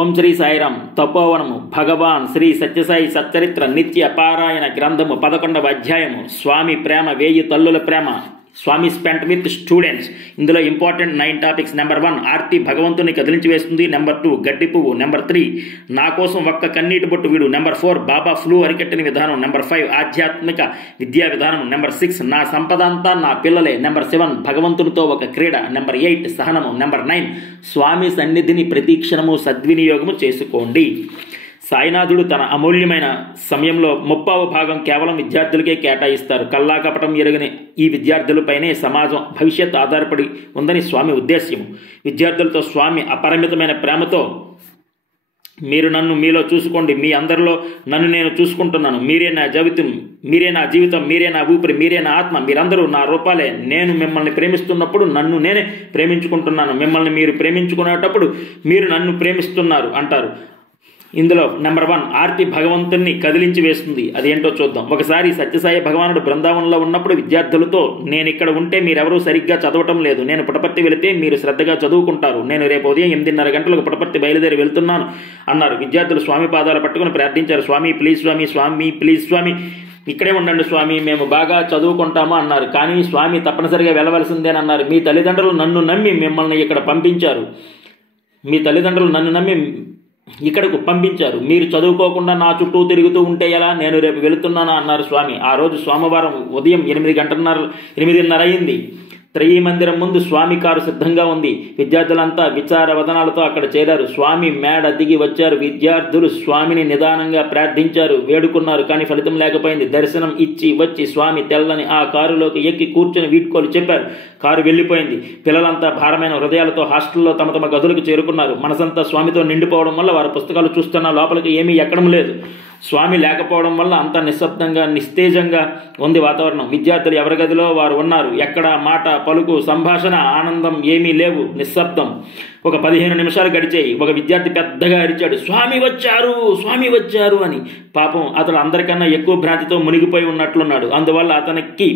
ఓం శ్రీ సాయిరాం. తపోవనము భగవాన్ శ్రీ సత్యసాయి సచ్చరిత్ర నిత్య పారాయణ గ్రంథము 11వ అధ్యాయము. స్వామి ప్రేమ 1000 తల్లుల ప్రేమ. స్వామి స్పెంట్ విత్ స్టూడెంట్స్. ఇందులో ఇంపార్టెంట్ 9 టాపిక్స్. నెంబర్ 1 ఆర్తి భగవంతుని కదిలించి వేస్తుంది. నెంబర్ 2 గడ్డి పువ్వు. నెంబర్ 3 నా కోసం ఒక్క కన్నీటి బొట్టు వీడు. నెంబర్ 4 బాబా ఫ్లూ అరికట్టిన విధానం. నెంబర్ 5 ఆధ్యాత్మిక విద్యా విధానం. నెంబర్ 6 నా సంపద అంతా నా పిల్లలే. నెంబర్ 7 భగవంతునితో ఒక క్రీడ. నెంబర్ 8 సహనము. నెంబర్ 9 స్వామి సన్నిధిని ప్రతిక్షణము సద్వినియోగము చేసుకోండి. సాయినాథుడు తన అమూల్యమైన సమయంలో 30వ భాగం కేవలం విద్యార్థులకే కేటాయిస్తారు. కల్లాకపటం ఎరుగని ఈ విద్యార్థులపైనే సమాజం భవిష్యత్ ఆధారపడి ఉందని స్వామి ఉద్దేశ్యం. విద్యార్థులతో స్వామి అపరిమితమైన ప్రేమతో మీరు నన్ను మీలో చూసుకోండి, మీ అందరిలో నన్ను నేను చూసుకుంటున్నాను, మీరే నా జీవితం, మీరే నా ఊపిరి, మీరే నా ఆత్మ, మీరందరూ నా రూపాలే. నేను మిమ్మల్ని ప్రేమిస్తున్నప్పుడు నన్ను నేనే ప్రేమించుకుంటున్నాను, మిమ్మల్ని మీరు ప్రేమించుకునేటప్పుడు మీరు నన్ను ప్రేమిస్తున్నారు అంటారు. ఇందులో నెంబర్ 1 ఆర్తి భగవంతుని కదిలించి వేస్తుంది. అదేంటో చూద్దాం. ఒకసారి సత్యసాయి భగవానుడు బృందావనంలో ఉన్నప్పుడు విద్యార్థులతో, నేను ఇక్కడ ఉంటే మీరెవరూ సరిగ్గా చదవటం లేదు, నేను పుటపర్తి వెళితే మీరు శ్రద్ధగా చదువుకుంటారు, నేను రేపు ఉదయం 8:30 గంటలకు పుటపర్తి బయలుదేరి వెళ్తున్నాను అన్నారు. విద్యార్థులు స్వామి పాదాలు పట్టుకుని ప్రార్థించారు. స్వామి ప్లీజ్ స్వామి, స్వామి ప్లీజ్ స్వామి, ఇక్కడే ఉండండి స్వామి, మేము బాగా చదువుకుంటాము అన్నారు. కానీ స్వామి తప్పనిసరిగా వెళ్ళవలసిందేనన్నారు. మీ తల్లిదండ్రులు నన్ను నమ్మి మిమ్మల్ని ఇక్కడ పంపించారు, ఇక్కడకు పంపించారు, మీరు చదువుకోకుండా నా చుట్టూ తిరుగుతూ ఉంటే ఎలా, నేను రేపు వెళుతున్నాను అన్నారు స్వామి. ఆ రోజు సోమవారం ఉదయం 8:30 అయింది. త్రయీ మందిరం ముందు స్వామి కారు సిద్ధంగా ఉంది. విద్యార్థులంతా విచార వదనాలతో అక్కడ చేరారు. స్వామి మేడ దిగి వచ్చారు. విద్యార్థులు స్వామిని నిదానంగా ప్రార్థించారు, వేడుకున్నారు. కానీ ఫలితం లేకపోయింది. దర్శనం ఇచ్చి వచ్చి స్వామి తెల్లని ఆ కారులోకి ఎక్కి కూర్చొని వీడ్కోలు చెప్పారు. కారు వెళ్ళిపోయింది. పిల్లలంతా భారమైన హృదయాలతో హాస్టల్లో తమ తమ గదులకు చేరుకున్నారు. మనసంతా స్వామితో నిండిపోవడం వల్ల వారు పుస్తకాలు చూస్తున్న లోపలికి ఏమీ ఎక్కడం లేదు. స్వామి లేకపోవడం వల్ల అంతా నిశ్శబ్దంగా నిస్తేజంగా ఉంది వాతావరణం. విద్యార్థులు ఎవరి గదిలో వారు ఉన్నారు. ఎక్కడ మాట పలుకు సంభాషణ ఆనందం ఏమీ లేవు, నిశ్శబ్దం. ఒక 15 నిమిషాలు గడిచాయి. ఒక విద్యార్థి పెద్దగా అరిచాడు, స్వామి వచ్చారు, స్వామి వచ్చారు అని. పాపం అతడు అందరికన్నా ఎక్కువ భ్రాంతితో మునిగిపోయి ఉన్నట్లున్నాడు. అందువల్ల అతనికి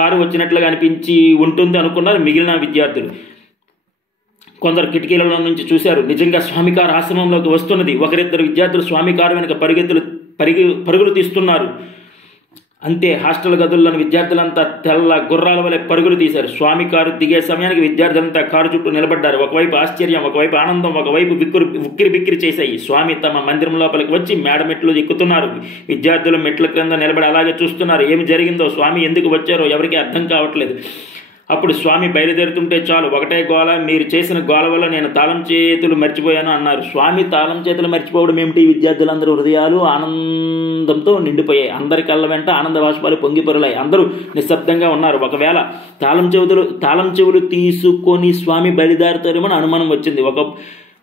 కారు వచ్చినట్లుగా అనిపించి ఉంటుంది అనుకున్నారు మిగిలిన విద్యార్థులు. కొందరు కిటికీలలో నుంచి చూశారు. నిజంగా స్వామి కారు ఆశ్రమంలోకి వస్తున్నది. ఒకరిద్దరు విద్యార్థులు స్వామి కారు వెనుక పరుగులు తీస్తున్నారు. అంతే, హాస్టల్ గదుల్లోని విద్యార్థులంతా తెల్ల గుర్రాల వలె పరుగులు తీశారు. స్వామి కారు దిగే సమయానికి విద్యార్థులంతా కారు చుట్టూ నిలబడ్డారు. ఒకవైపు ఆశ్చర్యం, ఒకవైపు ఆనందం, ఒకవైపు ఉక్కిరి బిక్కిరి చేశాయి. స్వామి తమ మందిరం లోపలికి వచ్చి మేడ మెట్లు ఎక్కుతున్నారు. విద్యార్థులు మెట్ల క్రింద నిలబడి అలాగే చూస్తున్నారు. ఏమి జరిగిందో, స్వామి ఎందుకు వచ్చారో ఎవరికీ అర్థం కావట్లేదు. అప్పుడు స్వామి బయలుదేరుతుంటే చాలు ఒకటే గోల, మీరు చేసిన గోల వల్ల నేను తాళం చేతులు మర్చిపోయాను అన్నారు. స్వామి తాళం చేతులు మర్చిపోవడం ఏమిటి? విద్యార్థులందరూ హృదయాలు ఆనందంతో నిండిపోయాయి. అందరి కళ్ళ వెంట ఆనంద బాష్పాలు పొంగిపొరలాయి. అందరూ నిశ్శబ్దంగా ఉన్నారు. ఒకవేళ తాళం చెవులు తీసుకొని స్వామి బయలుదేరుతారేమో అనుమానం వచ్చింది.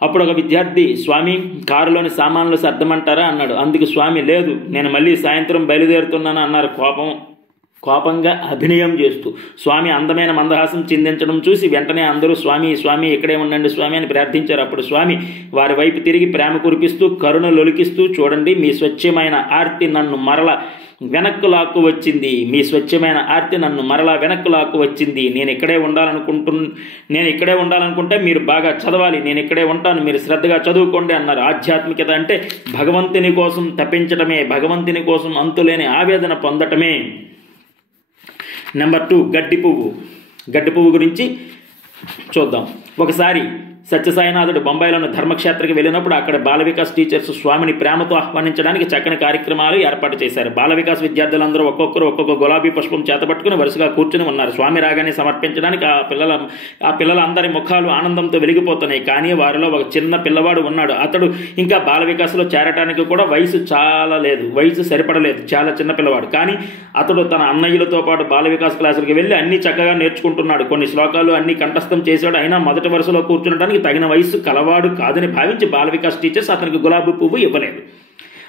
అప్పుడు ఒక విద్యార్థి, స్వామి కారులోని సామాన్లు సర్దమంటారా అన్నాడు. అందుకు స్వామి, లేదు, నేను మళ్ళీ సాయంత్రం బయలుదేరుతున్నాను అన్నారు కోపంగా అభినయం చేస్తూ. స్వామి అందమైన మందహాసం చిందించడం చూసి వెంటనే అందరూ స్వామి స్వామి ఇక్కడే ఉండండి స్వామి అని ప్రార్థించారు. అప్పుడు స్వామి వారి వైపు తిరిగి ప్రేమ కురిపిస్తూ కరుణ లొలికిస్తూ, చూడండి, మీ స్వచ్ఛమైన ఆర్తి నన్ను మరలా వెనక్కు లాక్కు వచ్చింది, మీ స్వచ్ఛమైన ఆర్తి నన్ను మరలా వెనక్కు లాక్కు వచ్చింది. నేను ఇక్కడే ఉండాలనుకుంటే మీరు బాగా చదవాలి, నేను ఇక్కడే ఉంటాను, మీరు శ్రద్ధగా చదువుకోండి అన్నారు. ఆధ్యాత్మికత అంటే భగవంతుని కోసం తప్పించటమే, భగవంతుని కోసం అంతులేని ఆవేదన పొందటమే. నెంబర్ 2 గడ్డి పువ్వు గురించి చూద్దాం. ఒకసారి సత్యసాయినాథుడు బొంబాయిలోని ధర్మక్షేత్రకి వెళ్ళినప్పుడు అక్కడ బాల వికాస్ టీచర్స్ స్వామిని ప్రేమతో ఆహ్వానించడానికి చక్కని కార్యక్రమాలు ఏర్పాటు చేశారు. బాల వికాస్ విద్యార్థులందరూ ఒక్కొక్క గులాబీ పుష్పం చేతపట్టుకుని వరుసగా కూర్చుని ఉన్నారు. స్వామి రాగానే సమర్పించడానికి ఆ పిల్లలందరి ముఖాలు ఆనందంతో వెలిగిపోతున్నాయి. కానీ వారిలో ఒక చిన్న పిల్లవాడు ఉన్నాడు. అతడు ఇంకా బాల వికాస్లో చేరటానికి కూడా వయసు సరిపడలేదు, చాలా చిన్న పిల్లవాడు. కానీ అతడు తన అన్నయ్యలతో పాటు బాల వికాస్ క్లాసులకు వెళ్ళి అన్ని చక్కగా నేర్చుకుంటున్నాడు. కొన్ని శ్లోకాలు అన్ని కంఠస్థం చేశాడు. అయినా మొదటి వరుసలో కూర్చునడానికి తగిన వయసు కలవాడు కాదని భావించి బాల వికాస్ టీచర్స్ అతనికి గులాబీ పువ్వు ఇవ్వలేదు.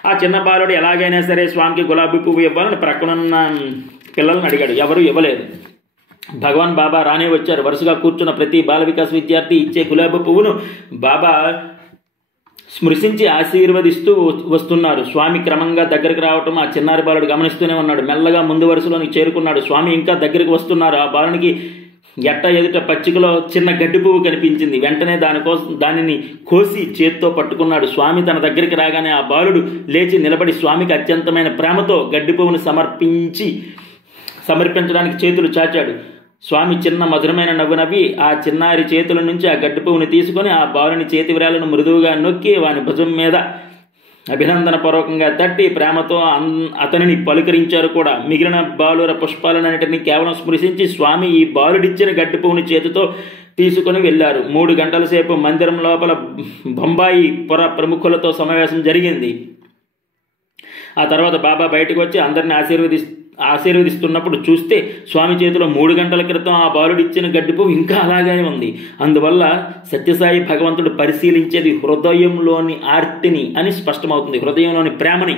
ఆ చిన్న బాలుడు ఎలాగైనా సరే స్వామికి గులాబీ పువ్వు ఇవ్వాలని ప్రక్కనున్న పిల్లలను అడిగాడు. ఎవరు ఇవ్వలేదు. భగవాన్ బాబా రానే వచ్చారు. వరుసగా కూర్చున్న ప్రతి బాల వికాస్ విద్యార్థి ఇచ్చే గులాబీ పువ్వును బాబా స్మృశించి ఆశీర్వదిస్తూ వస్తున్నారు. స్వామి క్రమంగా దగ్గరికి రావటం ఆ చిన్నారి బాలుడు గమనిస్తూనే ఉన్నాడు. మెల్లగా ముందు వరుసలోనికి చేరుకున్నాడు. స్వామి ఇంకా దగ్గరికి వస్తున్నారు. ఆ బాలునికి ఎదుట పచ్చికలో చిన్న గడ్డి పువ్వు కనిపించింది. వెంటనే దానిని కోసి చేత్తో పట్టుకున్నాడు. స్వామి తన దగ్గరికి రాగానే ఆ బాలుడు లేచి నిలబడి స్వామికి అత్యంతమైన ప్రేమతో గడ్డి పువ్వును సమర్పించడానికి చేతులు చాచాడు. స్వామి చిన్న మధురమైన నవ్వు నవ్వి ఆ చిన్నారి చేతుల నుంచి ఆ గడ్డి పువ్వుని తీసుకొని ఆ బాలుని చేతి విరాలను మృదువుగా నొక్కి వాని భుజం మీద అభినందన పూర్వకంగా తట్టి ప్రేమతో అతనిని పలుకరించారు కూడా. మిగిలిన బాలుర పుష్పాలన్నింటినీ కేవలం స్పృశించి స్వామి ఈ బాలుడిచ్చిన గడ్డి పువ్వుని చేతితో తీసుకుని వెళ్లారు. 3 గంటల సేపు మందిరం లోపల బొంబాయి పుర ప్రముఖులతో సమావేశం జరిగింది. ఆ తర్వాత బాబా బయటకు వచ్చి అందరిని ఆశీర్వదిస్తున్నప్పుడు చూస్తే స్వామి చేతిలో 3 గంటల క్రితం ఆ బాలుడిచ్చిన గడ్డి పువ్వు ఇంకా అలాగే ఉంది. అందువల్ల సత్యసాయి భగవంతుడు పరిశీలించేది హృదయంలోని ఆర్తిని అని స్పష్టమవుతుంది. హృదయంలోని ప్రేమని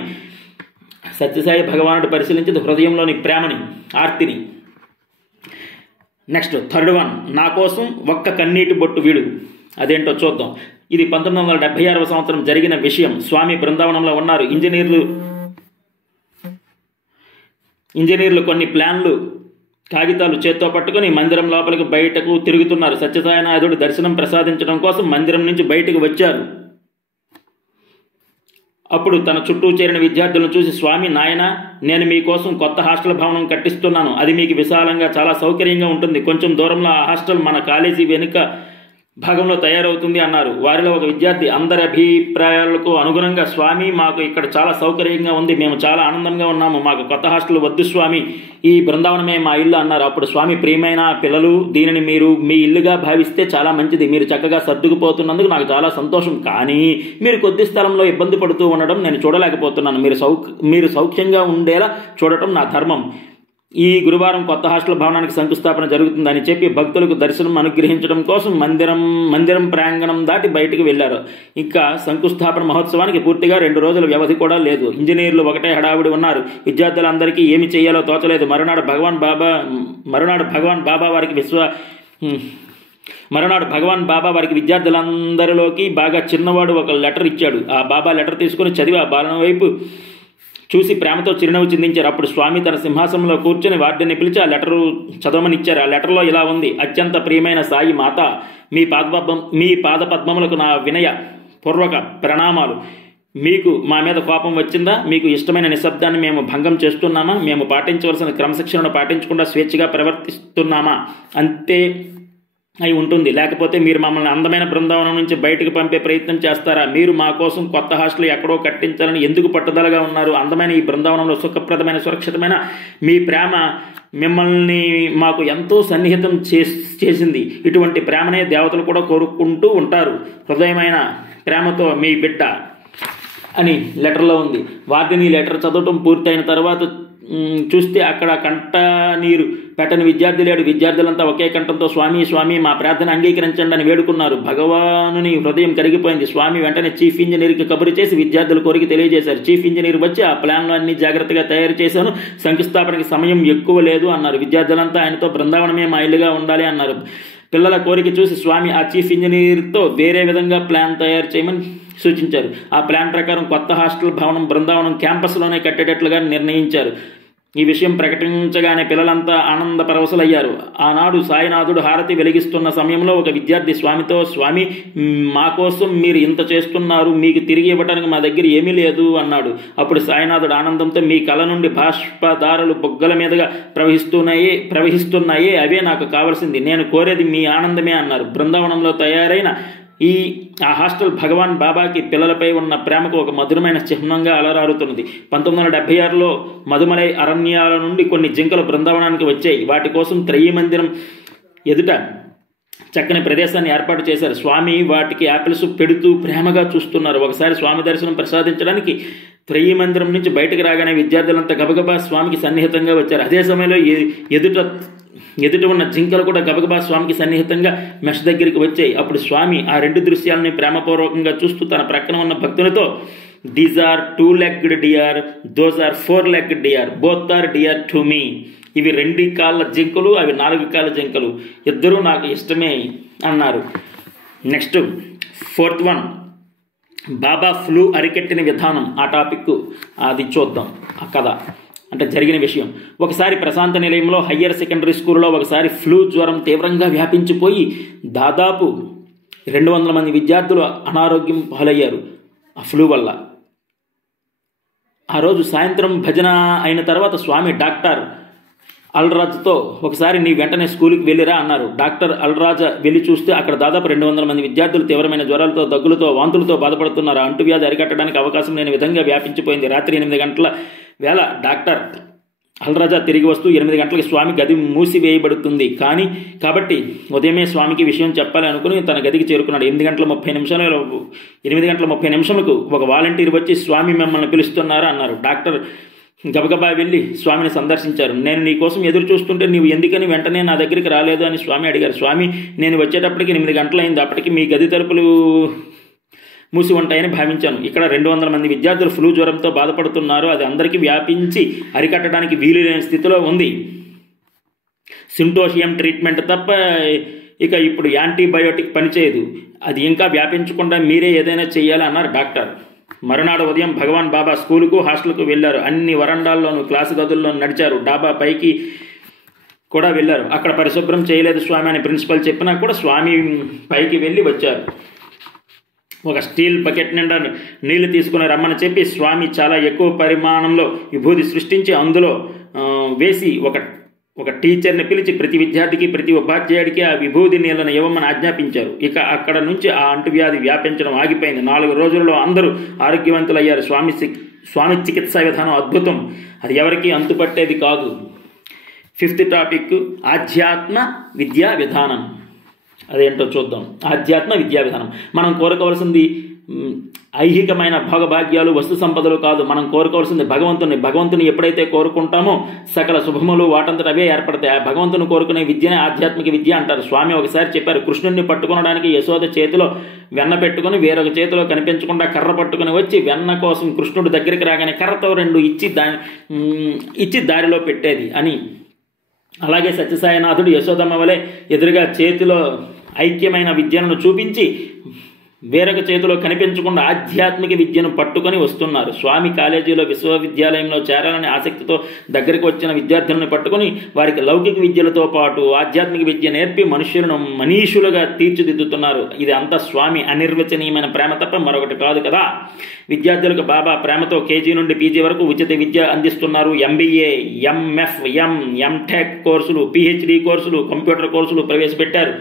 సత్యసాయి భగవానుడు పరిశీలించేది హృదయంలోని ప్రేమని, ఆర్తిని. నెక్స్ట్ థర్డ్ వన్, నా కోసం ఒక్క కన్నీటి బొట్టు వీడు. అదేంటో చూద్దాం. ఇది 1976వ సంవత్సరం జరిగిన విషయం. స్వామి బృందావనంలో ఉన్నారు. ఇంజనీర్లు కొన్ని ప్లాన్లు కాగితాలు చేత్తో పట్టుకుని మందిరం లోపలికి బయటకు తిరుగుతున్నారు. సత్యసాయినాథుడు దర్శనం ప్రసాదించడం కోసం మందిరం నుంచి బయటకు వచ్చారు. అప్పుడు తన చుట్టూ చేరిన విద్యార్థులను చూసి స్వామి, నాయన, నేను మీకోసం కొత్త హాస్టల్ భవనం కట్టిస్తున్నాను. అది మీకు విశాలంగా చాలా సౌకర్యంగా ఉంటుంది. కొంచెం దూరంలో ఆ హాస్టల్ మన కాలేజీ వెనుక భాగంలో తయారవుతుంది అన్నారు. వారిలో ఒక విద్యార్థి అందరి అభిప్రాయాలకు అనుగుణంగా, స్వామి, మాకు ఇక్కడ చాలా సౌకర్యంగా ఉంది, మేము చాలా ఆనందంగా ఉన్నాము, మాకు కొత్త హాస్టల్ వద్దు స్వామి, ఈ బృందావనమే మా ఇల్లు అన్నారు. అప్పుడు స్వామి, ప్రియమైన పిల్లలు, దీనిని మీరు మీ ఇల్లుగా భావిస్తే చాలా మంచిది. మీరు చక్కగా సర్దుకుపోతున్నందుకు నాకు చాలా సంతోషం. కానీ మీరు కొద్ది స్థలంలో ఇబ్బంది పడుతూ ఉండడం నేను చూడలేకపోతున్నాను. మీరు సౌఖ్యంగా ఉండేలా చూడటం నా ధర్మం. ఈ గురువారం కొత్త హాస్టల్ భవనానికి శంకుస్థాపన జరుగుతుందని చెప్పి భక్తులకు దర్శనం అనుగ్రహించడం కోసం మందిరం ప్రాంగణం దాటి బయటకు వెళ్లారు. ఇంకా శంకుస్థాపన మహోత్సవానికి పూర్తిగా 2 రోజుల వ్యవధి కూడా లేదు. ఇంజనీర్లు ఒకటే హడావుడి ఉన్నారు. విద్యార్థులందరికీ ఏమి చేయాలో తోచలేదు. మరునాడు భగవాన్ బాబా వారికి విద్యార్థులందరిలోకి బాగా చిన్నవాడు ఒక లెటర్ ఇచ్చాడు. ఆ బాబా లెటర్ తీసుకుని చదివి ఆ బాలన వైపు చూసి ప్రేమతో చిరునవ్వు చిందించారు. అప్పుడు స్వామి తన సింహాసనంలో కూర్చొని వార్డెన్ని పిలిచి ఆ లెటరు చదవమని ఇచ్చారు. ఆ లెటర్లో ఇలా ఉంది: అత్యంత ప్రియమైన సాయి మాత, మీ పాదపద్మములకు నా వినయ పూర్వక ప్రణామాలు. మీకు మా మీద కోపం వచ్చిందా? మీకు ఇష్టమైన నిశ్శబ్దాన్ని మేము భంగం చేస్తున్నామా? మేము పాటించవలసిన క్రమశిక్షణను పాటించకుండా స్వేచ్ఛగా ప్రవర్తిస్తున్నామా? అంతే అయి ఉంటుంది. లేకపోతే మీరు మమ్మల్ని అందమైన బృందావనం నుంచి బయటకు పంపే ప్రయత్నం చేస్తారా? మీరు మా కోసం కొత్త హాస్టల్ ఎక్కడో కట్టించాలని ఎందుకు పట్టుదలగా ఉన్నారు? అందమైన ఈ బృందావనంలో సుఖప్రదమైన సురక్షితమైన మీ ప్రేమ మిమ్మల్ని మాకు ఎంతో సన్నిహితం చేసింది. ఇటువంటి ప్రేమనే దేవతలు కూడా కోరుకుంటూ ఉంటారు. హృదయమైన ప్రేమతో మీ బిడ్డ అని లెటర్లో ఉంది. వార్డెన్ ఈ లెటర్ చదవటం పూర్తయిన తర్వాత చూస్తే అక్కడ కంట నీరు పెట్టని విద్యార్థి లేడు. విద్యార్థులంతా ఒకే కంఠంతో స్వామి, స్వామి, మా ప్రార్థన అంగీకరించండి అని వేడుకున్నారు. భగవానుని హృదయం కరిగిపోయింది. స్వామి వెంటనే చీఫ్ ఇంజనీర్కి కబురు చేసి విద్యార్థుల కోరిక తెలియజేశారు. చీఫ్ ఇంజనీర్ వచ్చి ఆ ప్లాన్లు అన్ని జాగ్రత్తగా తయారు చేశాను, శంకుస్థాపనకి సమయం ఎక్కువ లేదు అన్నారు. విద్యార్థులంతా ఆయనతో బృందావనమే మా ఇల్లుగా ఉండాలి అన్నారు. పిల్లల కోరిక చూసి స్వామి ఆ చీఫ్ ఇంజనీర్తో వేరే విధంగా ప్లాన్ తయారు చేయమని సూచించారు. ఆ ప్లాన్ ప్రకారం కొత్త హాస్టల్ భవనం బృందావనం క్యాంపస్లోనే కట్టేటట్లుగా నిర్ణయించారు. ఈ విషయం ప్రకటించగానే పిల్లలంతా ఆనంద పరవశులయ్యారు. ఆనాడు సాయినాథుడు హారతి వెలిగిస్తున్న సమయంలో ఒక విద్యార్థి స్వామితో, స్వామి, మా కోసం మీరు ఇంత చేస్తున్నారు, మీకు తిరిగి ఇవ్వడానికి మా దగ్గర ఏమీ లేదు అన్నాడు. అప్పుడు సాయినాథుడు ఆనందంతో, మీ కళ నుండి బాష్పధారలు బొగ్గల మీదుగా ప్రవహిస్తున్నాయే, అవే నాకు కావాల్సింది. నేను కోరేది మీ ఆనందమే అన్నారు. బృందావనంలో తయారైన ఆ హాస్టల్ భగవాన్ బాబాకి పిల్లలపై ఉన్న ప్రేమకు ఒక మధురమైన చిహ్నంగా అలరారుతున్నది. 1976లో మధుమలై అరణ్యాల నుండి కొన్ని జింకలు బృందావనానికి వచ్చాయి. వాటి కోసం త్రయీ మందిరం ఎదుట చక్కని ప్రదేశాన్ని ఏర్పాటు చేశారు. స్వామి వాటికి యాపిల్స్ పెడుతూ ప్రేమగా చూస్తున్నారు. ఒకసారి స్వామి దర్శనం ప్రసాదించడానికి త్రయీ మందిరం నుంచి బయటకు రాగానే విద్యార్థులంతా గబగబా స్వామికి సన్నిహితంగా వచ్చారు. అదే సమయంలో ఎదుట ఉన్న జింకలు కూడా గబగబా స్వామికి సన్నిహితంగా మెష్ దగ్గరికి వచ్చాయి. అప్పుడు స్వామి ఆ 2 దృశ్యాలని ప్రేమపూర్వకంగా చూస్తూ తన ప్రక్కన ఉన్న భక్తులతో, these are 2-legged deer, those are 4-legged deer, both are dear to me. ఇవి 2 కాళ్ళ జింకలు, అవి 4 కాళ్ళ జింకలు, ఇద్దరూ నాకు ఇష్టమే అన్నారు. నెక్స్ట్ 4th వన్, బాబా ఫ్లూ అరికెట్టిన విధానం. ఆ టాపిక్ అది చూద్దాం. ఆ కథ అంటే జరిగిన విషయం. ఒకసారి ప్రశాంత నిలయంలో హయ్యర్ సెకండరీ స్కూల్లో ఒకసారి ఫ్లూ జ్వరం తీవ్రంగా వ్యాపించిపోయి దాదాపు 200 మంది విద్యార్థులు అనారోగ్యం పాలయ్యారు ఆ ఫ్లూ వల్ల. ఆ రోజు సాయంత్రం భజన అయిన తర్వాత స్వామి డాక్టర్ అల్రాజ్తో ఒకసారి నీ వెంటనే స్కూల్కి వెళ్ళిరా అన్నారు. డాక్టర్ అల్రాజ్ వెళ్ళి చూస్తే అక్కడ దాదాపు 200 మంది విద్యార్థులు తీవ్రమైన జ్వరాలతో, దగ్గులతో, వాంతులతో బాధపడుతున్నారు. అంటువ్యాధి అరికట్టడానికి అవకాశం లేని విధంగా వ్యాపించిపోయింది. రాత్రి 8 గంటల వేళ డాక్టర్ అల్రాజా తిరిగి వస్తూ 8 గంటలకి స్వామి గది మూసివేయబడుతుంది కాబట్టి ఉదయమే స్వామికి విషయం చెప్పాలి అనుకుని తన గదికి చేరుకున్నాడు. 8 గంటల 30 నిమిషాలకు ఒక వాలంటీర్ వచ్చి స్వామి మిమ్మల్ని పిలుస్తున్నారా అన్నారు. డాక్టర్ గబగబా వెళ్ళి స్వామిని సందర్శించారు. నేను నీ కోసం ఎదురు చూస్తుంటే నీవు ఎందుకని వెంటనే నా దగ్గరికి రాలేదు అని స్వామి అడిగారు. స్వామి, నేను వచ్చేటప్పటికి 8 గంటలైంది, అప్పటికి మీ గది తలుపులు మూసి ఉంటాయని భావించాను. ఇక్కడ 200 మంది విద్యార్థులు ఫ్లూ జ్వరంతో బాధపడుతున్నారు. అది అందరికీ వ్యాపించి అరికట్టడానికి వీలు లేని స్థితిలో ఉంది. సింటోషియం ట్రీట్మెంట్ తప్ప ఇక ఇప్పుడు యాంటీబయోటిక్ పనిచేయదు. అది ఇంకా వ్యాపించకుండా మీరే ఏదైనా చేయాలి అన్నారు డాక్టర్. మరునాడు ఉదయం భగవాన్ బాబా స్కూలుకు, హాస్టల్కు వెళ్లారు. అన్ని వరండాల్లోనూ, క్లాసు గదుల్లో నడిచారు. డాబా పైకి కూడా వెళ్ళారు. అక్కడ పరిశుభ్రం చేయలేదు స్వామి అని ప్రిన్సిపల్ చెప్పినా కూడా స్వామి పైకి వెళ్ళి వచ్చారు. ఒక స్టీల్ బకెట్ నిండా నీళ్లు తీసుకుని రమ్మని చెప్పి స్వామి చాలా ఎక్కువ పరిమాణంలో విభూతి సృష్టించి అందులో వేసి ఒక టీచర్ని పిలిచి ప్రతి విద్యార్థికి, ప్రతి ఉపాధ్యాయుడికి ఆ విభూతి నీళ్లను ఇవ్వమని ఆజ్ఞాపించారు. ఇక అక్కడ నుంచి ఆ అంటువ్యాధి వ్యాపించడం ఆగిపోయింది. 4 రోజుల్లో అందరూ ఆరోగ్యవంతులయ్యారు. స్వామి చికిత్సా విధానం అద్భుతం. అది ఎవరికీ అంతుపట్టేది కాదు. 5th టాపిక్ ఆధ్యాత్మ విద్యా విధానం. అదేంటో చూద్దాం. ఆధ్యాత్మ విద్యా విధానం. మనం కోరుకోవాల్సింది ఐహికమైన భోగభాగ్యాలు, వస్తు సంపదలు కాదు. మనం కోరుకోవాల్సింది భగవంతుని ఎప్పుడైతే కోరుకుంటామో సకల శుభములు వాటంతట అవే ఏర్పడతాయి. ఆ భగవంతుని కోరుకునే విద్యనే ఆధ్యాత్మిక విద్య అంటారు. స్వామి ఒకసారి చెప్పారు, కృష్ణుడిని పట్టుకోవడానికి యశోద చేతిలో వెన్న పెట్టుకుని వేరొక చేతిలో కనిపించకుండా కర్ర పట్టుకుని వచ్చి వెన్న కోసం కృష్ణుడి దగ్గరికి రాగానే కర్రతో 2 ఇచ్చి దారిలో పెట్టేది అని. అలాగే సత్యసాయినాథుడు యశోదమ్మ వలె ఎదురుగా చేతిలో ఐక్యమైన విద్యను చూపించి వేరొక చేతిలో కనిపించకుండా ఆధ్యాత్మిక విద్యను పట్టుకొని వస్తున్నారు. స్వామి కాలేజీలో, విశ్వవిద్యాలయంలో చేరాలని ఆసక్తితో దగ్గరికి వచ్చిన విద్యార్థులను పట్టుకొని వారికి లౌకిక విద్యలతో పాటు ఆధ్యాత్మిక విద్య నేర్పి మనుషులను మనీషులుగా తీర్చిదిద్దుతున్నారు. ఇది అంతా స్వామి అనిర్వచనీయమైన ప్రేమ తప్ప మరొకటి కాదు కదా. విద్యార్థులకు బాబా ప్రేమతో కేజీ నుండి పీజీ వరకు ఉచిత విద్య అందిస్తున్నారు. MBA, MF, MTech కోర్సులు, PhD కోర్సులు, కంప్యూటర్ కోర్సులు ప్రవేశపెట్టారు.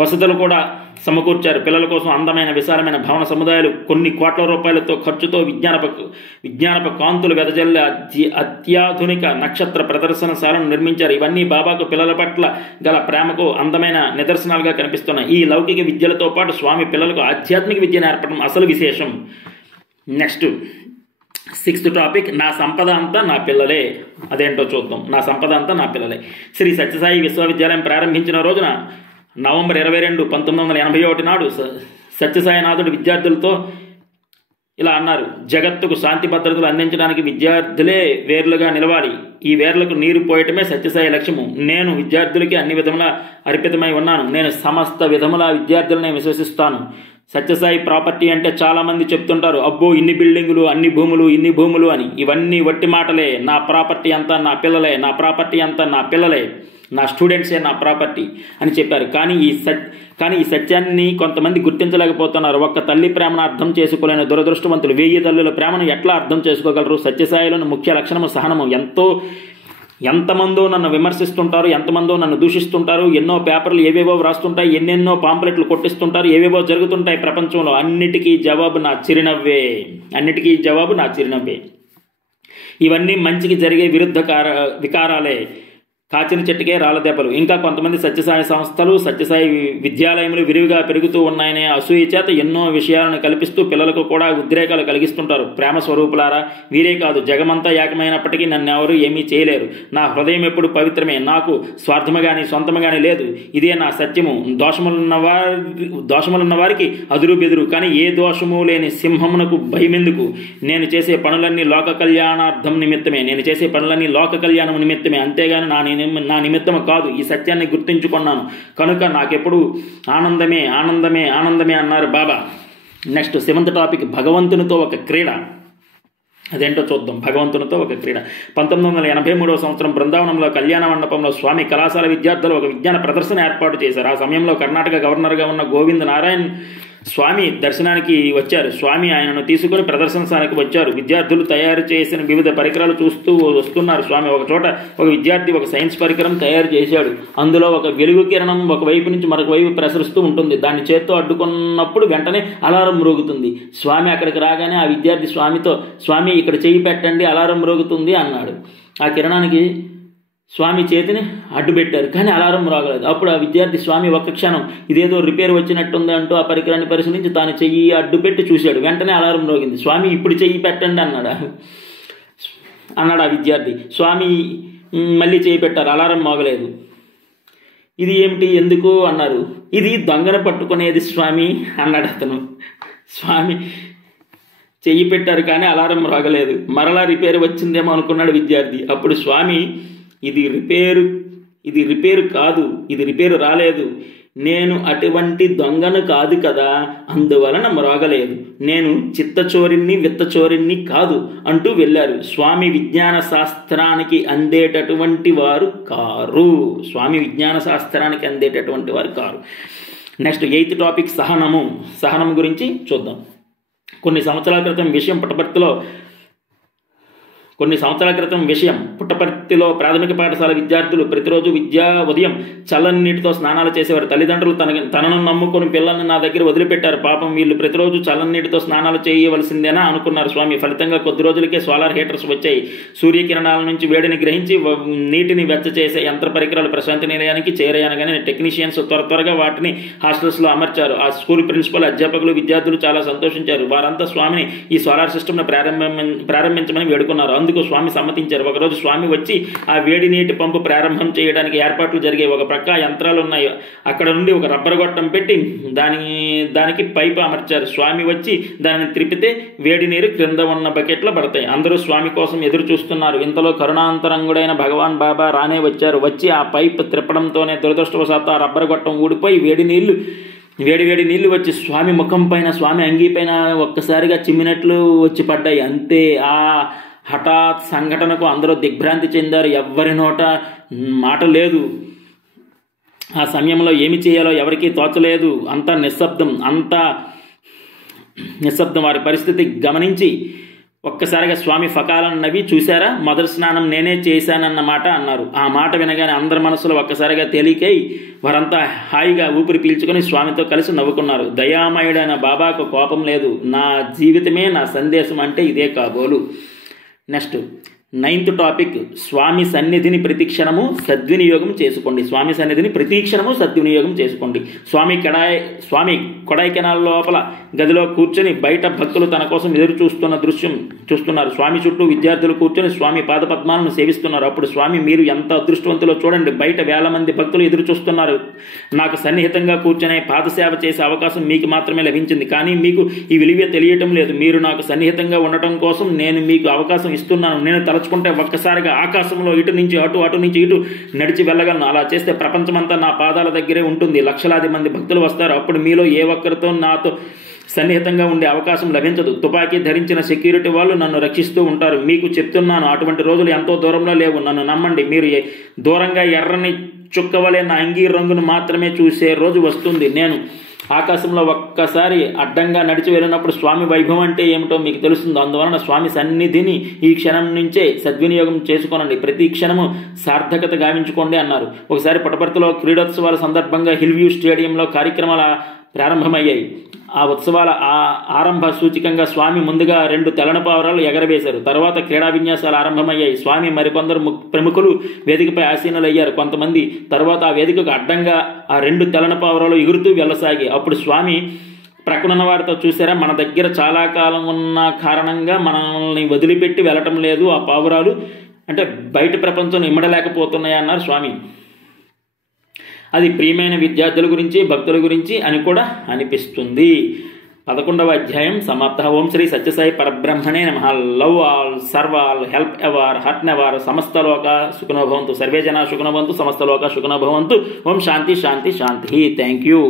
వసతులు కూడా సమకూర్చారు. పిల్లల కోసం అందమైన విశాలమైన భవన సముదాయాలు, కొన్ని కోట్ల రూపాయలతో ఖర్చుతో విజ్ఞానప కాంతులు వెదజల్లే అత్యాధునిక నక్షత్ర ప్రదర్శనశాలను నిర్మించారు. ఇవన్నీ బాబాకు పిల్లల పట్ల గల ప్రేమకు అందమైన నిదర్శనాలుగా కనిపిస్తున్నాయి. ఈ లౌకిక విద్యలతో పాటు స్వామి పిల్లలకు ఆధ్యాత్మిక విద్య నేర్పడం అసలు విశేషం. నెక్స్ట్ 6th టాపిక్ నా సంపద అంతా నా పిల్లలే. అదేంటో చూద్దాం. నా సంపద అంతా నా పిల్లలే. శ్రీ సత్యసాయి విశ్వవిద్యాలయం ప్రారంభించిన రోజున నవంబర్ 22, 1981 నాడు సత్యసాయినాథుడు విద్యార్థులతో ఇలా అన్నారు, జగత్తుకు శాంతి భద్రతలు అందించడానికి విద్యార్థులే వేర్లుగా నిలవాలి. ఈ వేర్లకు నీరు పోయటమే సత్యసాయి లక్ష్యము. నేను విద్యార్థులకి అన్ని విధముల అర్పితమై ఉన్నాను. నేను సమస్త విధముల విద్యార్థులనే విశ్వసిస్తాను. సత్యసాయి ప్రాపర్టీ అంటే చాలామంది చెప్తుంటారు, అబ్బో ఇన్ని బిల్డింగులు, ఇన్ని భూములు అని. ఇవన్నీ వట్టి మాటలే. నా ప్రాపర్టీ అంతా నా పిల్లలే, నా ప్రాపర్టీ అంతా నా పిల్లలే, నా స్టూడెంట్సే నా ప్రాపర్టీ అని చెప్పారు. కానీ ఈ సత్యాన్ని కొంతమంది గుర్తించలేకపోతున్నారు. ఒక్క తల్లి ప్రేమను అర్థం చేసుకోలేని దురదృష్టవంతులు 1000 తల్లుల ప్రేమను ఎట్లా అర్థం చేసుకోగలరు? సత్యసాయిలోని ముఖ్య లక్షణము సహనము. ఎంతమందో నన్ను విమర్శిస్తుంటారు, ఎంతమందో నన్ను దూషిస్తుంటారు, ఎన్నో పేపర్లు ఏవేవో వ్రాస్తుంటాయి, ఎన్నెన్నో పాంప్లెట్లు కొట్టిస్తుంటారు, ఏవేవో జరుగుతుంటాయి ప్రపంచంలో. అన్నిటికీ జవాబు నా చిరునవ్వే. ఇవన్నీ మంచికి జరిగే విరుద్ధ వికారాలే. కాచిన చెట్టుకే రాళ్ళ దెబ్బలు. ఇంకా కొంతమంది సత్యసాయి సంస్థలు, సత్యసాయి విద్యాలయములు విరివిగా పెరుగుతూ ఉన్నాయనే అసూయ చేత ఎన్నో విషయాలను కల్పిస్తూ పిల్లలకు కూడా ఉద్రేకాలు కలిగిస్తుంటారు. ప్రేమ స్వరూపులారా, వీరే కాదు, జగమంతా ఏకమైనప్పటికీ నన్నెవరూ ఏమీ చేయలేరు. నా హృదయం ఎప్పుడు పవిత్రమే. నాకు స్వార్థము కానీ సొంతము కానీ లేదు. ఇదే నా సత్యము. దోషములున్న వారికి అదురు బెదురు, కానీ ఏ దోషము లేని సింహమునకు భయమెందుకు? నేను చేసే పనులన్నీ లోక కళ్యాణార్థం నిమిత్తమే. లోక కళ్యాణం నిమిత్తమే, అంతేగాని నా నిమిత్తము కాదు. ఈ సత్యాన్ని గుర్తించుకున్నాను కనుక నాకెప్పుడు ఆనందమే అన్నారు బాబా. నెక్స్ట్ 7th టాపిక్ భగవంతునితో ఒక క్రీడ. అదేంటో చూద్దాం. భగవంతునితో ఒక క్రీడ. 1983వ సంవత్సరం బృందావనంలో కళ్యాణ మండపంలో స్వామి కళాశాల విద్యార్థులు ఒక విజ్ఞాన ప్రదర్శన ఏర్పాటు చేశారు. ఆ సమయంలో కర్ణాటక గవర్నర్గా ఉన్న గోవింద్ నారాయణ్ స్వామి దర్శనానికి వచ్చారు. స్వామి ఆయనను తీసుకుని ప్రదర్శనశాలకు వచ్చారు. విద్యార్థులు తయారు చేసిన వివిధ పరికరాలు చూస్తూ వస్తున్నారు. స్వామి ఒక చోట ఒక విద్యార్థి ఒక సైన్స్ పరికరం తయారు చేశాడు. అందులో ఒక వెలుగు కిరణం ఒక వైపు నుంచి మరొక వైపు ప్రసరిస్తూ ఉంటుంది. దాన్ని చేత్తో అడ్డుకున్నప్పుడు వెంటనే అలారం మ్రోగుతుంది. స్వామి అక్కడికి రాగానే ఆ విద్యార్థి స్వామితో, స్వామి ఇక్కడ చెయ్యి పెట్టండి, అలారం మ్రోగుతుంది అన్నాడు. ఆ కిరణానికి స్వామి చేతిని అడ్డుపెట్టారు, కానీ అలారం రాగలేదు. అప్పుడు ఆ విద్యార్థి స్వామి ఒక్క క్షణం ఇదేదో రిపేర్ వచ్చినట్టుంది అంటూ ఆ పరికరాన్ని పరిశీలించి తాను చెయ్యి అడ్డుపెట్టి చూశాడు. వెంటనే అలారం రోగింది. స్వామి ఇప్పుడు చెయ్యి పెట్టండి అన్నాడు ఆ విద్యార్థి. స్వామి మళ్ళీ చెయ్యి పెట్టారు, అలారం మోగలేదు. ఇది ఏమిటి, ఎందుకు అన్నారు. ఇది దొంగను పట్టుకునేది స్వామి అన్నాడు అతను. స్వామి చెయ్యి పెట్టారు కానీ అలారం రాగలేదు. మరలా రిపేర్ వచ్చిందేమో అనుకున్నాడు విద్యార్థి. అప్పుడు స్వామి ఇది రిపేరు కాదు, ఇది రిపేరు రాలేదు, నేను అటువంటి దొంగను కాదు కదా, అందువలన మ్రోగలేదు, నేను చిత్తచోరిని విత్తచోరిని కాదు అంటూ వెళ్ళారు. స్వామి విజ్ఞాన శాస్త్రానికి అందేటటువంటి వారు కారు. స్వామి విజ్ఞాన శాస్త్రానికి అందేటటువంటి వారు కారు. నెక్స్ట్ 8th టాపిక్ సహనం గురించి చూద్దాం. కొన్ని సంవత్సరాల క్రితం విషయం పుట్టపర్తిలో ప్రాథమిక పాఠశాల విద్యార్థులు ప్రతిరోజు ఉదయం చల్లని నీటితో స్నానాలు చేసేవారు. తల్లిదండ్రులు తనను నమ్ముకుని పిల్లల్ని నా దగ్గర వదిలిపెట్టారు. పాపం వీళ్ళు ప్రతిరోజు చల్లని నీటితో స్నానాలు చేయవలసిందేనా అనుకున్నారు స్వామి. ఫలితంగా కొద్ది రోజులకే సోలార్ హీటర్స్ వచ్చాయి. సూర్యకిరణాల నుంచి వేడిని గ్రహించి నీటిని వెచ్చ చేసే యంత్ర పరికరాలు ప్రశాంతి నిలయానికి చేరగానే టెక్నీషియన్స్ త్వరగా వాటిని హాస్టల్స్లో అమర్చారు. ఆ స్కూల్ ప్రిన్సిపల్, అధ్యాపకులు, విద్యార్థులు చాలా సంతోషించారు. వారంతా స్వామిని ఈ సోలార్ సిస్టమ్ను ప్రారంభించమని వేడుకున్నారు. అందుకు స్వామి సమ్మతించారు. ఒకరోజు స్వామి వచ్చి ఆ వేడి నీటి పంపు ప్రారంభం చేయడానికి ఏర్పాట్లు జరిగాయి. ఒక ప్రక్క యంత్రాలు ఉన్నాయి. అక్కడ నుండి ఒక రబ్బర్ గొట్టం పెట్టి దానికి పైపు అమర్చారు. స్వామి వచ్చి దానిని త్రిపితే వేడి నీరు క్రింద ఉన్న బకెట్లో పడతాయి. అందరూ స్వామి కోసం ఎదురు చూస్తున్నారు. ఇంతలో కరుణాంతరంగుడైన భగవాన్ బాబా రానే వచ్చారు. వచ్చి ఆ పైప్ త్రిప్పడంతోనే దురదృష్టవశాత్తు ఆ రబ్బర్ గొట్టం ఊడిపోయి వేడి నీళ్లు వచ్చి స్వామి ముఖం పైన, స్వామి అంగీ పైన ఒక్కసారిగా చిమ్మినట్లు వచ్చి పడ్డాయి. అంతే. ఆ హఠాత్ సంఘటనకు అందరూ దిగ్భ్రాంతి చెందారు. ఎవ్వరి నోట మాట లేదు. ఆ సమయంలో ఏమి చేయాలో ఎవరికీ తోచలేదు. అంతా నిశ్శబ్దం. వారి పరిస్థితి గమనించి ఒక్కసారిగా స్వామి ఫకాలను నవ్వి, చూశారా, మొదటి స్నానం నేనే చేశానన్నమాట అన్నారు. ఆ మాట వినగానే అందరి మనసులో ఒక్కసారిగా తేలికై వారంతా హాయిగా ఊపిరి పీల్చుకొని స్వామితో కలిసి నవ్వుకున్నారు. దయామయుడైన బాబాకు కోపం లేదు. నా జీవితమే నా సందేశం అంటే ఇదే కాబోలు. నెక్స్ట్ 9th టాపిక్ స్వామి సన్నిధిని ప్రతిక్షణము సద్వినియోగం చేసుకోండి. స్వామి సన్నిధిని ప్రతిక్షణము సద్వినియోగం చేసుకోండి. స్వామి కొడైకెనాల్ లోపల గదిలో కూర్చొని బయట భక్తులు తన కోసం ఎదురు చూస్తున్న దృశ్యం చూస్తున్నారు. స్వామి చుట్టూ విద్యార్థులు కూర్చొని స్వామి పాదపద్మాలను సేవిస్తున్నారు. అప్పుడు స్వామి, మీరు ఎంత అదృష్టవంతులో చూడండి, బయట వేల మంది భక్తులు ఎదురు చూస్తున్నారు. నాకు సన్నిహితంగా కూర్చొని పాదసేవ చేసే అవకాశం మీకు మాత్రమే లభించింది. కానీ మీకు ఈ విలువ తెలియటం లేదు. మీరు నాకు సన్నిహితంగా ఉండటం కోసం నేను మీకు అవకాశం ఇస్తున్నాను. నేను తలుచుకుంటే ఒక్కసారిగా ఆకాశంలో ఇటు నుంచి ఇటు నడిచి వెళ్ళగలను. అలా చేస్తే ప్రపంచమంతా నా పాదాల దగ్గరే ఉంటుంది. లక్షలాది మంది భక్తులు వస్తారు. అప్పుడు మీలో ఏ ఒక్కరితో నాతో సన్నిహితంగా ఉండే అవకాశం లభించదు. తుపాకీ ధరించిన సెక్యూరిటీ వాళ్ళు నన్ను రక్షిస్తూ ఉంటారు. మీకు చెప్తున్నాను, అటువంటి రోజులు ఎంతో దూరంలో లేవు. నన్ను నమ్మండి. మీరు దూరంగా ఎర్రని చుక్కవలే నా అంగీ రంగును మాత్రమే చూసే రోజు వస్తుంది. నేను ఆకాశంలో ఒక్కసారి అడ్డంగా నడిచి వెళ్ళినప్పుడు స్వామి వైభవం అంటే ఏమిటో మీకు తెలుస్తుంది. అందువలన స్వామి సన్నిధిని ఈ క్షణం నుంచే సద్వినియోగం చేసుకోనండి. ప్రతి క్షణము సార్థకత గావించుకోండి అన్నారు. ఒకసారి పుట్టపర్తిలో క్రీడోత్సవాల సందర్భంగా హిల్వ్యూ స్టేడియంలో కార్యక్రమాలు ప్రారంభమయ్యాయి. ఆ ఉత్సవాల ఆరంభ సూచికంగా స్వామి ముందుగా 2 తెల్లని పావురాలు ఎగరవేశారు. తర్వాత క్రీడా విన్యాసాలు ఆరంభమయ్యాయి. స్వామి మరికొందరు ప్రముఖులు వేదికపై ఆసీనులయ్యారు. కొంతమంది తర్వాత ఆ వేదికకు అడ్డంగా ఆ 2 తెల్లని పావురాలు ఎగురుతూ వెళ్ళసాగి. అప్పుడు స్వామి ప్రక్కనున్న వారితో, చూసారా, మన దగ్గర చాలా కాలం ఉన్న కారణంగా మనల్ని వదిలిపెట్టి వెళ్ళటం లేదు. ఆ పావురాలు అంటే బయట ప్రపంచం ఇమ్మడలేకపోతున్నాయి అన్నారు స్వామి. అది ప్రియమైన విద్యార్థుల గురించి, భక్తుల గురించి అని కూడా అనిపిస్తుంది. 11వ అధ్యాయం సమాప్త. ఓం శ్రీ సత్యసాయి పరబ్రహ్మణే నమః. Love all, serve all, help ever, hurt never, సమస్త లోక సుఖనో భవంతు, సర్వే జనా సుఖనో భవంతు, సమస్త లోక సుఖనో భవంతు. ఓం శాంతి శాంతి శాంతి. Thank you.